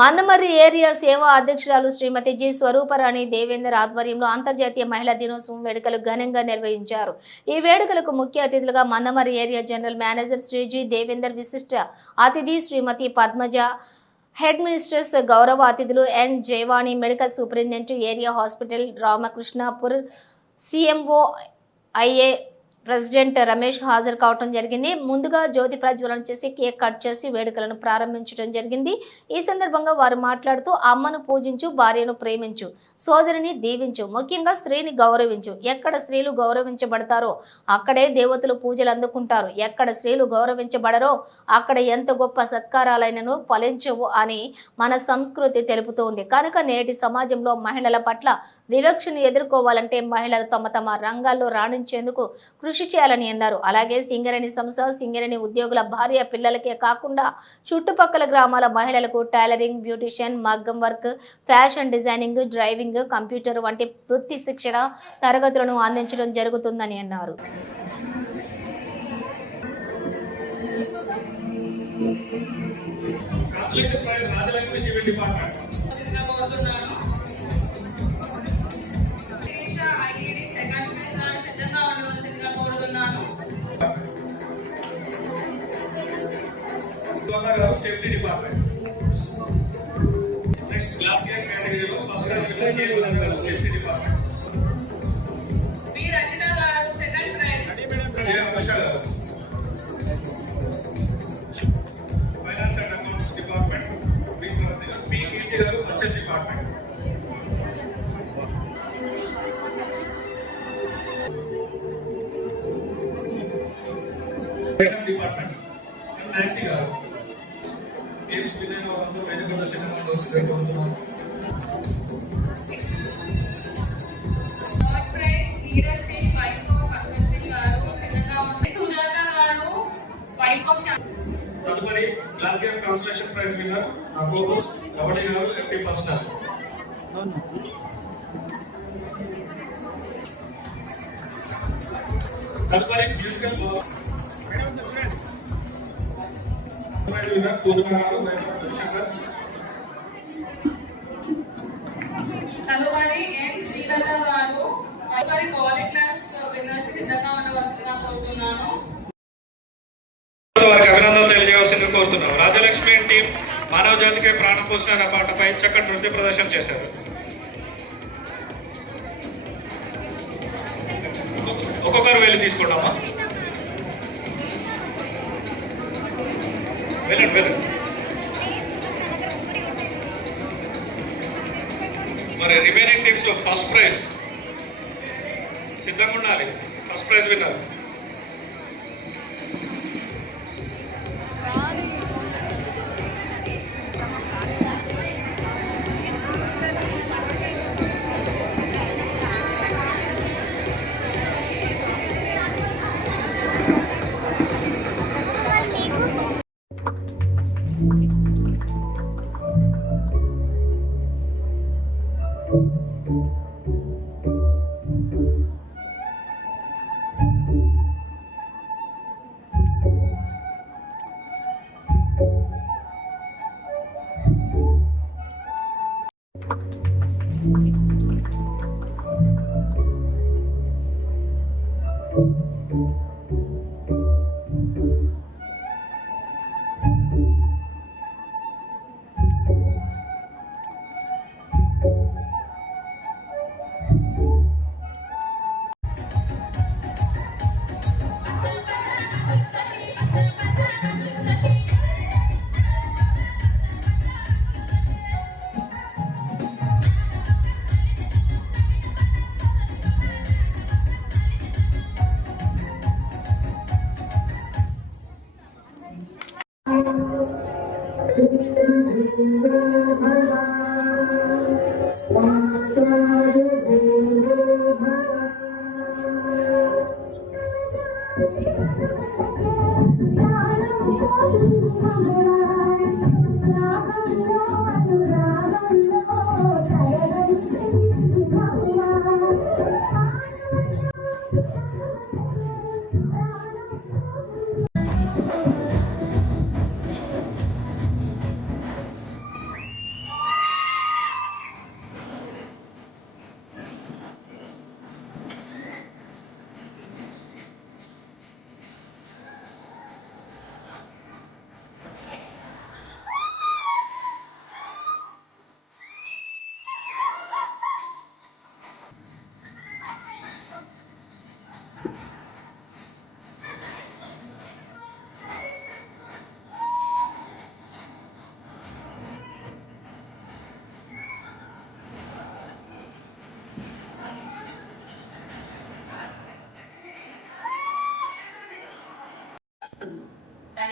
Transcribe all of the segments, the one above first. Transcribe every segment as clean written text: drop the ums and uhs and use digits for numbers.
Mandamarri area సేవా అధ్యక్షురాలు శ్రీమతి G Swaruparani Devender ఆధ్వర్యంలో అంతర్జాతీయ మహిళా దినోత్సవం వేడుకలు ఘనంగా నిర్వహించారు. ఈ వేడుకలకు ముఖ్య అతిథులుగా Mandamarri area general manager Shri G Devender, విశిష్ట అతిథి శ్రీమతి పద్మజ, హెడ్ మినిస్ట్రెస్ గౌరవ అతిథులు N Jayavani, medical superintendent area hospital Ramakrishnapur, CMO IA president Ramesh హాజరు కావడం జరిగింది. ముందుగా జ్యోతి ప్రజ్వలన చేసి కేక్ కట్ చేసి వేడుకలను ప్రారంభించడం జరిగింది. ఈ సందర్భంగా వారు మాట్లాడుతూ అమ్మను పూజించు, భార్యను ప్రేమించు, సోదరిని దీవించు, ముఖ్యంగా స్త్రీని గౌరవించు. ఎక్కడ స్త్రీలు గౌరవించబడతారో అక్కడే దేవతలు పూజలు అందుకుంటారు. ఎక్కడ స్త్రీలు గౌరవించబడరో అక్కడ ఎంత గొప్ప సత్కారాలైనను ఫలించవు అని మన సంస్కృతి తెలుపుతోంది. కనుక నేటి సమాజంలో మహిళల పట్ల వివక్షను ఎదుర్కోవాలంటే మహిళలు తమ తమ రంగాల్లో రాణించేందుకు కృషి చేయాలని అన్నారు. అలాగే సింగరేణి సంస్థ, సింగరేణి ఉద్యోగుల భార్య పిల్లలకే కాకుండా చుట్టుపక్కల గ్రామాల మహిళలకు టైలరింగ్, బ్యూటిషియన్, మగ్గం work, fashion designing, driving, computer వంటి వృత్తి శిక్షణ తరగతులను అందించడం జరుగుతుందని అన్నారు. Safety department next class care కేటగిరీలో first class safety department Veerajitha garu second prize Nisha garu finance and accounts department P Keerthi garu purchase department department Nancy garu games Vinay garu వేదిక ప్రదర్శన సిద్ధం అవుతున్నారు. Third prize Dheeraj Singh, wife of Padmaj Singh garu సిద్ధంగా ఉన్నారు. సుజాత గారు వైఫ్ ఆఫ్ తదుపరి class game cancellation prize winner నా co host Ravani గారు, ఎంపీ పర్సనల్. తదుపరి మ్యూజికల్ తదుపరి ఎన్ శ్రీలత గారు తదుపరి కాలేజ్ క్లాస్ విన్నర్స్ సిద్ధంగా ఉండవలసిందిగా కోరుతున్నాను. వారికి అభినందనలు తెలియజేయవలసిందిగా కోరుతున్నాం. రాజలక్ష్మి టీం మానవ జాతికి ప్రాణం పోసిన అనే పాటపై చక్కటి నృత్య ప్రదర్శన చేశారు. ఒక్కొక్కరు వెళ్ళి తీసుకుంటామా, వెళ్ళండి వెళ్ళండి. మరి రిమైనింగ్ టీమ్స్ లో ఫస్ట్ ప్రైజ్ సిద్ధంగా ఉండాలి. ఫస్ట్ ప్రైజ్ విన్నారు.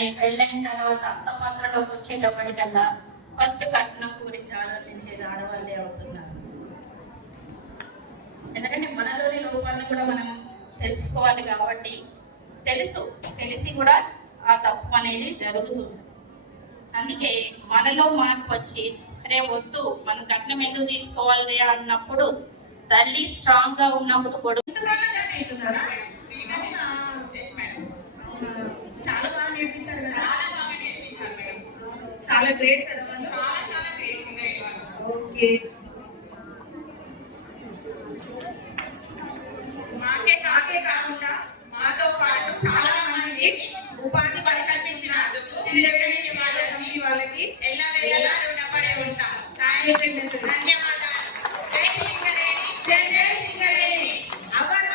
కానీ పెళ్ళైన తర్వాత అంత పాత్రలోకి వచ్చేటప్పటికల్లా ఫస్ట్ కట్నం గురించి ఆలోచించేది ఆడవాళ్ళే అవుతున్నారు. ఎందుకంటే మనలోని లోపాలను కూడా మనం తెలుసుకోవాలి కాబట్టి తెలిసి కూడా ఆ తప్పు అనేది జరుగుతుంది. అందుకే మనలో మార్పు వచ్చి అరే వద్దు మనం కట్నం ఎందుకు తీసుకోవాలి అన్నప్పుడు తల్లి స్ట్రాంగ్ గా ఉన్నప్పుడు కొడుకు చాలా బాగా నేర్పించారు కదా. చాలా గ్రేట్ కదా వాళ్ళు. ఓకే. మాకే కాకుండా మాతో పాటు చాలా మందికి ఉపాధి కల్పించిన సింగరేణి వాళ్ళ సమితి వాళ్ళకి ఎల్లవేళలా రుణపడి ఉంటాం. ధన్యవాదాలు. జై సింగరేణి. జై జై సింగరేణి. అవర్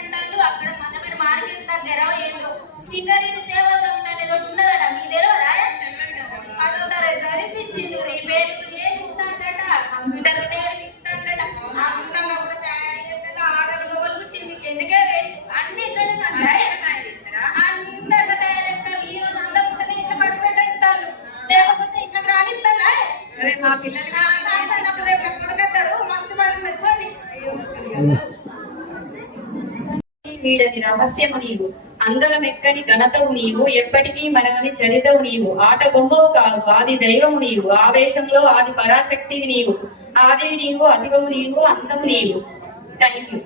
అంటారు అక్కడ మనమని మార్కెట్ దగ్గర ఏదో సింగరేణి సేవా సమితి అనేది ఒకటి ఉన్నదట. మీకు తెలియదా? అదో తరగతి చదివించింది. రిపేర్లు నేర్పుతాడట, కంప్యూటర్ నేర్పిస్తాడట, అందంగా ఒక తయారీ చేస్తాడు, ఆర్డర్లు వాళ్ళు మీకు ఎందుకే వేస్ట్ అన్ని ఇట్లనే అందరిలో తయారెత్తారు. ఈ రోజు అందకుండా ఇట్లా పట్టు పెట్టేస్తాను, లేకపోతే ఇట్లా రానిస్తానా? మా పిల్లలకి సాయంత్రం రేపు కొడుకెత్తాడు మస్తు పడుతుంది. వీడని రహస్యము నీవు, అందరం ఎక్కని ఘనతవు నీవు, ఎప్పటికీ మనమని చరితవు నీవు, ఆట బొమ్మవు కాదు ఆది దైవము నీవు, ఆవేశంలో ఆది పరాశక్తివి నీవు, ఆదివి నీవు, అదివవు నీవు, అంతము నీవు. Thank you.